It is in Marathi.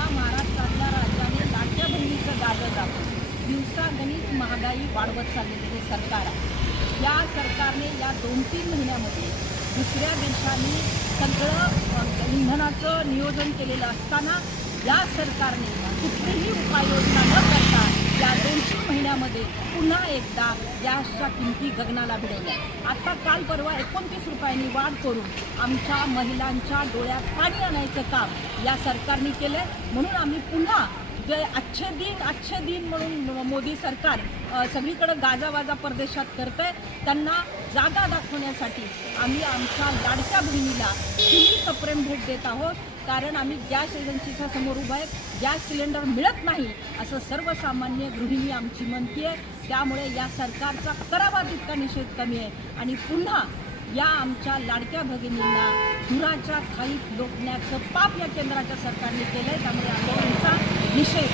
या महाराष्ट्रातल्या राज्याने लाडक्या बहिणीचं गाजर दाखवलं. दिवसागणिक महागाई वाढवत चाललेलं हे सरकार आहे. या सरकारने या 2-3 महिन्यामध्ये दुसऱ्या देशांनी सगळं इंधनाचं नियोजन केलेलं असताना या सरकारने कुठलीही उपाययोजना न करता या 2-3 महिन्यामध्ये पुन्हा एकदा गॅसच्या किमती गगनाला भिडवल्या. आता काल परवा 29 रुपयांनी वाढ करून आमच्या महिलांच्या डोळ्यात पाणी आणायचं काम या सरकारने केलं. म्हणून आम्ही पुन्हा जे अच्छे दिन म्हणून मोदी सरकार सगळीकडे गाजावाजा परदेशात करत आहे, त्यांना जागा दाखवण्यासाठी आम्ही आमच्या लाडक्या बहिणीला चुली सप्रेम भेट देत आहोत. कारण आम्ही गॅस एजन्सीच्या समोर उभा आहे. गॅस सिलेंडर मिळत नाही असं सर्वसामान्य गृहिणी आमची म्हणते आहे. त्यामुळे या सरकारचा करावा तितका निषेध कमी आहे आणि पुन्हा या आमच्या लाडक्या भगिनींना धुराच्या खाईत लोटण्याचं पाप या केंद्राच्या सरकारने केलं आहे. त्यामुळे आम्ही त्यांचा निषेध